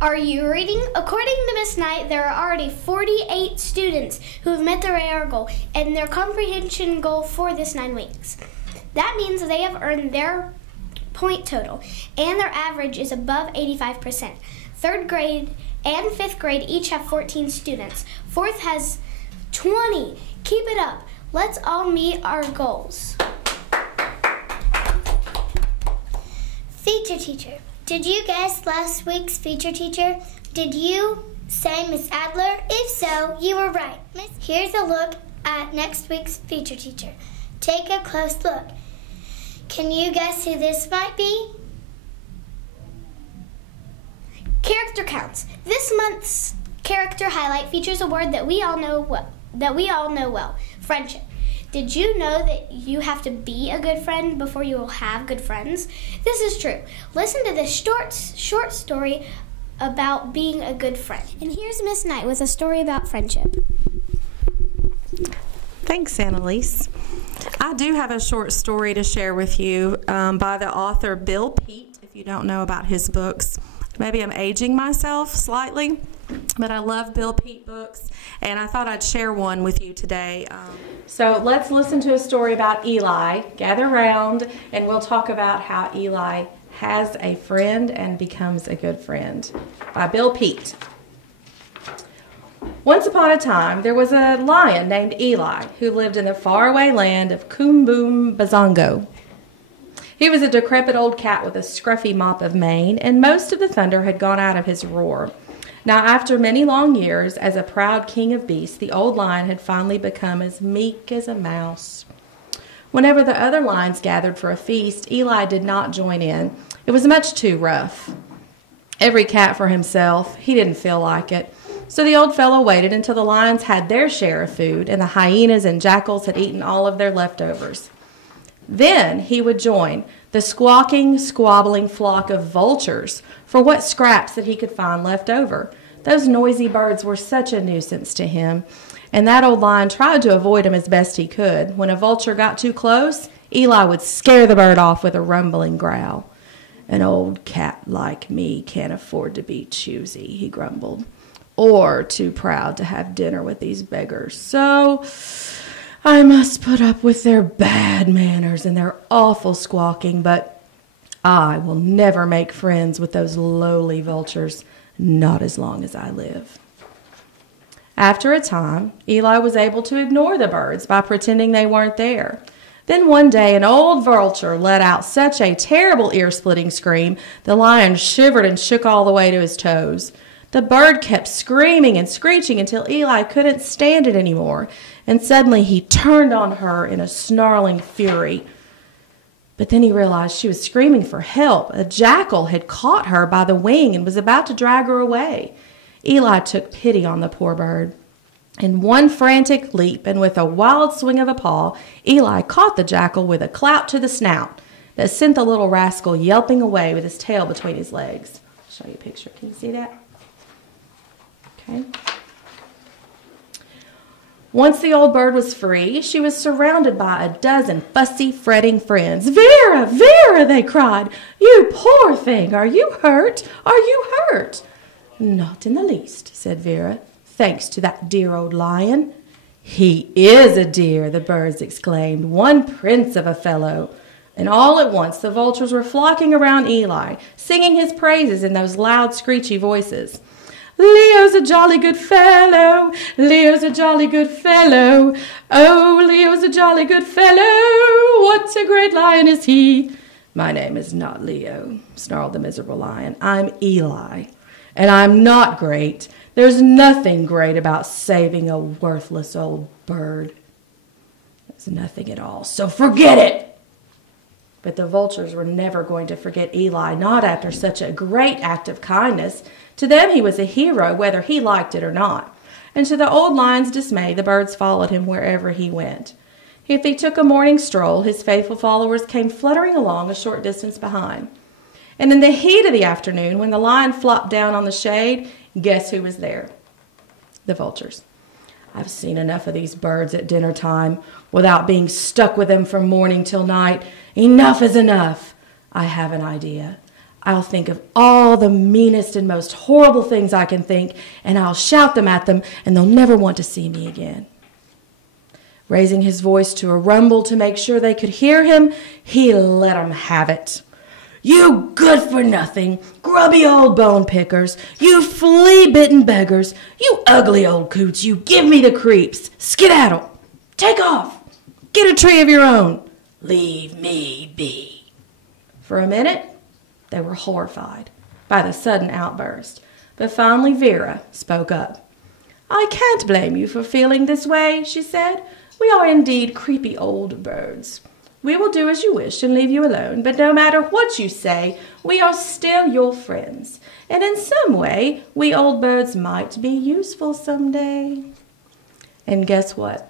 Are you reading? According to Miss Knight, there are already 48 students who have met their AR goal and their comprehension goal for this 9 weeks. That means they have earned their point total, and their average is above 85%. 3rd grade and 5th grade each have 14 students. 4th has 20. Keep it up. Let's all meet our goals. Feature teacher. Did you guess last week's feature teacher? Did you say Miss Adler? If so, you were right. Here's a look at next week's feature teacher. Take a close look. Can you guess who this might be? Character counts. This month's character highlight features a word that we all know well, friendship. Did you know that you have to be a good friend before you will have good friends? This is true. Listen to this short story about being a good friend. And here's Miss Knight with a story about friendship. Thanks, Annalise. I do have a short story to share with you by the author Bill Peet, if you don't know about his books. Maybe I'm aging myself slightly, but I love Bill Peet books, and I thought I'd share one with you today. So let's listen to a story about Eli. Gather round, and we'll talk about how Eli has a friend and becomes a good friend, by Bill Peet. Once upon a time, there was a lion named Eli who lived in the faraway land of Boom Bazongo. He was a decrepit old cat with a scruffy mop of mane, and most of the thunder had gone out of his roar. Now, after many long years, as a proud king of beasts, the old lion had finally become as meek as a mouse. Whenever the other lions gathered for a feast, Eli did not join in. It was much too rough. Every cat for himself. He didn't feel like it. So the old fellow waited until the lions had their share of food, and the hyenas and jackals had eaten all of their leftovers. Then he would join the squawking, squabbling flock of vultures for what scraps that he could find left over. Those noisy birds were such a nuisance to him, and that old lion tried to avoid them as best he could. When a vulture got too close, Eli would scare the bird off with a rumbling growl. An old cat like me can't afford to be choosy, he grumbled, or too proud to have dinner with these beggars. So I must put up with their bad manners and their awful squawking, but I will never make friends with those lowly vultures, not as long as I live. After a time, Eli was able to ignore the birds by pretending they weren't there. Then one day, an old vulture let out such a terrible ear-splitting scream, the lion shivered and shook all the way to his toes. The bird kept screaming and screeching until Eli couldn't stand it anymore, and suddenly he turned on her in a snarling fury. But then he realized she was screaming for help. A jackal had caught her by the wing and was about to drag her away. Eli took pity on the poor bird. In one frantic leap and with a wild swing of a paw, Eli caught the jackal with a clout to the snout that sent the little rascal yelping away with his tail between his legs. I'll show you a picture. Can you see that? Okay. Once the old bird was free, she was surrounded by a dozen fussy, fretting friends. "Vera, Vera," they cried. "You poor thing, are you hurt? Are you hurt?" "Not in the least," said Vera, "thanks to that dear old lion." "He is a dear," the birds exclaimed, "one prince of a fellow." And all at once the vultures were flocking around Eli, singing his praises in those loud, screechy voices. "Leo's a jolly good fellow, Leo's a jolly good fellow, oh, Leo's a jolly good fellow, what a great lion is he." "My name is not Leo," snarled the miserable lion. "I'm Eli, and I'm not great. There's nothing great about saving a worthless old bird. There's nothing at all, so forget it." But the vultures were never going to forget Eli, not after such a great act of kindness. To them he was a hero, whether he liked it or not. And to the old lion's dismay, the birds followed him wherever he went. If he took a morning stroll, his faithful followers came fluttering along a short distance behind. And in the heat of the afternoon, when the lion flopped down on the shade, guess who was there? The vultures. "I've seen enough of these birds at dinner time without being stuck with them from morning till night. Enough is enough. I have an idea. I'll think of all the meanest and most horrible things I can think, and I'll shout them at them, and they'll never want to see me again." Raising his voice to a rumble to make sure they could hear him, he let 'em have it. "You good-for-nothing, grubby old bone pickers, you flea-bitten beggars, you ugly old coots, you give me the creeps. Skedaddle! Take off! Get a tree of your own! Leave me be!" For a minute, they were horrified by the sudden outburst, but finally Vera spoke up. "I can't blame you for feeling this way," she said. "We are indeed creepy old birds. We will do as you wish and leave you alone, but no matter what you say, we are still your friends, and in some way, we old birds might be useful someday." And guess what?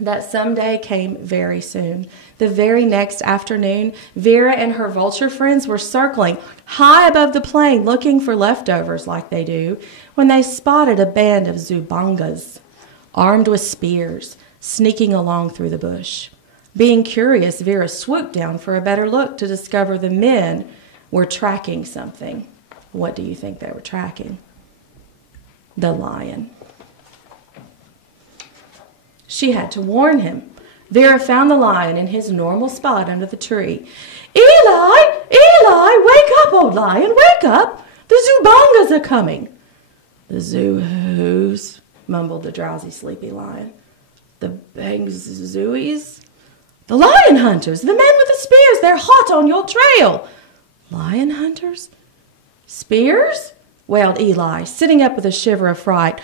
That someday came very soon. The very next afternoon, Vera and her vulture friends were circling high above the plain looking for leftovers like they do, when they spotted a band of Zubangas, armed with spears, sneaking along through the bush. Being curious, Vera swooped down for a better look to discover the men were tracking something. What do you think they were tracking? The lion. She had to warn him. Vera found the lion in his normal spot under the tree. "Eli! Eli! Wake up, old lion! Wake up! The Zubangas are coming!" "The Zoo-who's?" mumbled the drowsy, sleepy lion. "The Bang-Zooies?" "The lion hunters! The men with the spears! They're hot on your trail!" "Lion hunters? Spears?" wailed Eli, sitting up with a shiver of fright.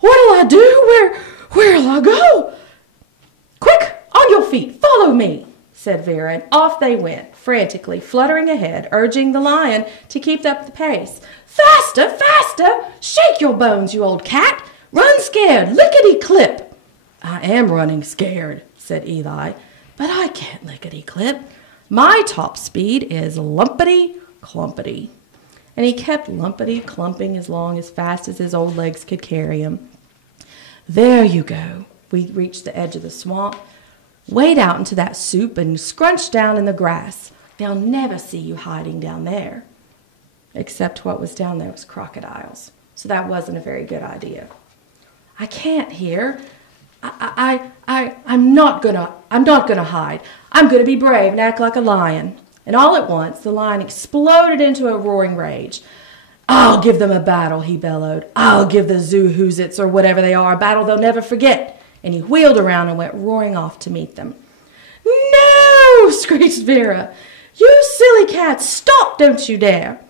"What'll I do? Where'll I go?" "Quick, on your feet, follow me," said Vera, and off they went, frantically fluttering ahead, urging the lion to keep up the pace. "Faster, faster! Shake your bones, you old cat! Run scared, lickety-clip!" "I am running scared," said Eli, "but I can't lickety-clip. My top speed is lumpity-clumpity." And he kept lumpity-clumping as fast as his old legs could carry him. "There you go." We reached the edge of the swamp. "Wade out into that soup and scrunch down in the grass. They'll never see you hiding down there." Except what was down there was crocodiles, so that wasn't a very good idea. "I can't here. I'm not gonna hide. I'm gonna be brave and act like a lion." And all at once, the lion exploded into a roaring rage. "I'll give them a battle," he bellowed. "I'll give the Zoo-Whoozits, or whatever they are, a battle they'll never forget." And he wheeled around and went roaring off to meet them. "No!" screeched Vera. "You silly cats, stop, don't you dare!"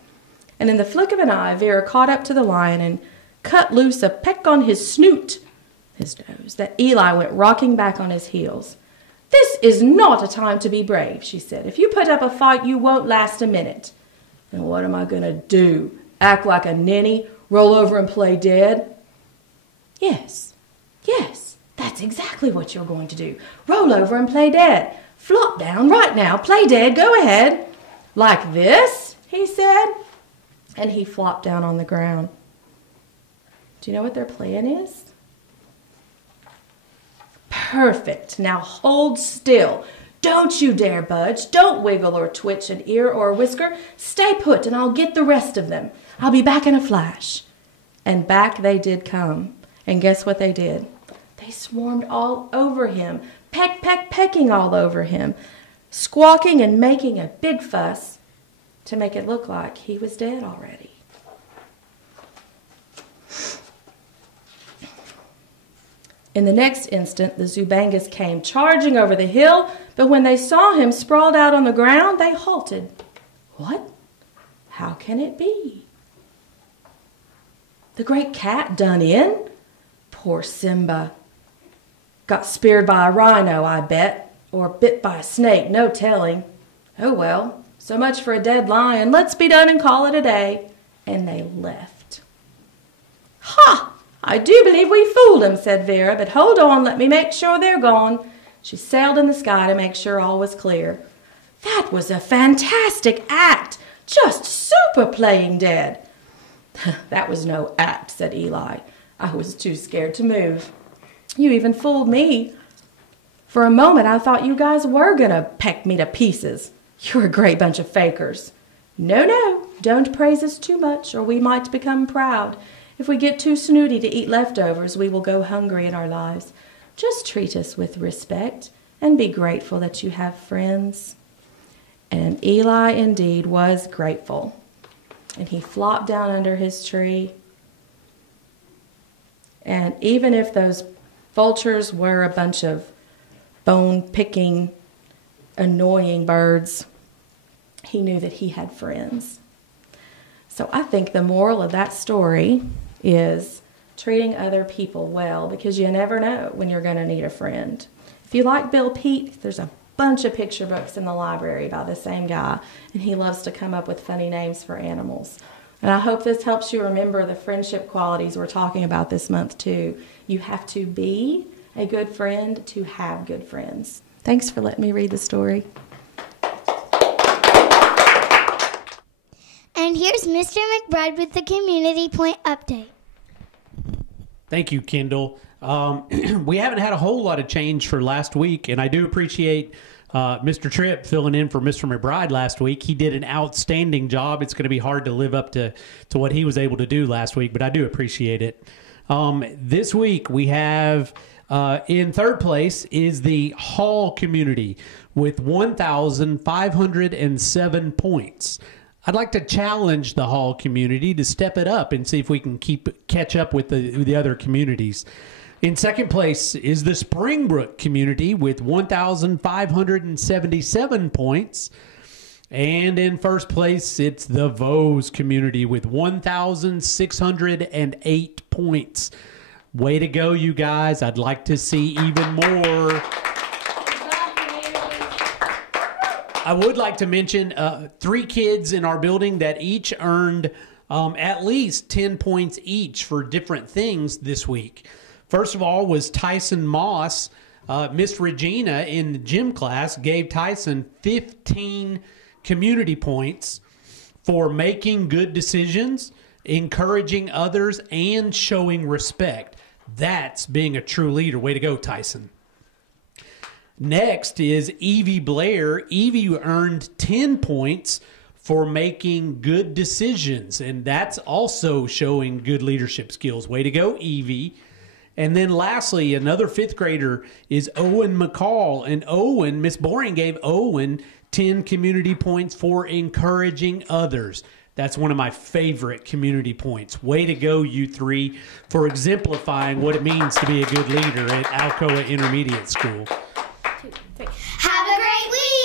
And in the flick of an eye, Vera caught up to the lion and cut loose a peck on his snoot, his nose, that Eli went rocking back on his heels. "This is not a time to be brave," she said. "If you put up a fight, you won't last a minute." "And what am I going to do? Act like a ninny? Roll over and play dead?" Yes, that's exactly what you're going to do. Roll over and play dead. Flop down right now, play dead, go ahead." "Like this?" he said, and he flopped down on the ground. Do you know what their plan is? Perfect. Now hold still. Don't you dare budge. Don't wiggle or twitch an ear or a whisker. Stay put and I'll get the rest of them. I'll be back in a flash." And back they did come. And guess what they did? They swarmed all over him, pecking all over him, squawking and making a big fuss to make it look like he was dead already. In the next instant, the Zubangas came charging over the hill, but when they saw him sprawled out on the ground, they halted. What? How can it be? The great cat done in? Poor Simba. Got speared by a rhino, I bet, or bit by a snake, no telling. Oh well, so much for a dead lion. Let's be done and call it a day. And they left. "Ha! I do believe we fooled 'em," said Vera, "but hold on, let me make sure they're gone." She sailed in the sky to make sure all was clear. "That was a fantastic act, just super playing dead." "That was no act," said Eli. "I was too scared to move. You even fooled me. For a moment I thought you guys were gonna peck me to pieces. You're a great bunch of fakers." No, no, don't praise us too much, or we might become proud. If we get too snooty to eat leftovers, we will go hungry in our lives. Just treat us with respect and be grateful that you have friends." And Eli indeed was grateful. And he flopped down under his tree. And even if those vultures were a bunch of bone-picking, annoying birds, he knew that he had friends. So I think the moral of that story is treating other people well, because you never know when you're going to need a friend. If you like Bill Peet, there's a bunch of picture books in the library by the same guy, and he loves to come up with funny names for animals. And I hope this helps you remember the friendship qualities we're talking about this month too. You have to be a good friend to have good friends. Thanks for letting me read the story. And here's Mr. McBride with the Community Point Update. Thank you, Kendall. We haven't had a whole lot of change for last week, and I do appreciate Mr. Tripp filling in for Mr. McBride last week. He did an outstanding job. It's going to be hard to live up to what he was able to do last week, but I do appreciate it. This week we have in third place is the Hall community with 1,507 points. I'd like to challenge the Hall community to step it up and see if we can catch up with the other communities. In second place is the Springbrook community with 1,577 points. And in first place, it's the Vose community with 1,608 points. Way to go, you guys. I'd like to see even more. I would like to mention 3 kids in our building that each earned at least 10 points each for different things this week. First of all was Tyson Moss. Miss Regina in the gym class gave Tyson 15 community points for making good decisions, encouraging others, and showing respect. That's being a true leader. Way to go, Tyson. Next is Evie Blair. Evie earned 10 points for making good decisions, and that's also showing good leadership skills. Way to go, Evie. And then lastly, another 5th grader is Owen McCall. And Owen, Miss Boring gave Owen 10 community points for encouraging others. That's one of my favorite community points. Way to go, you 3, for exemplifying what it means to be a good leader at Alcoa Intermediate School. 2, 3. Have a great week!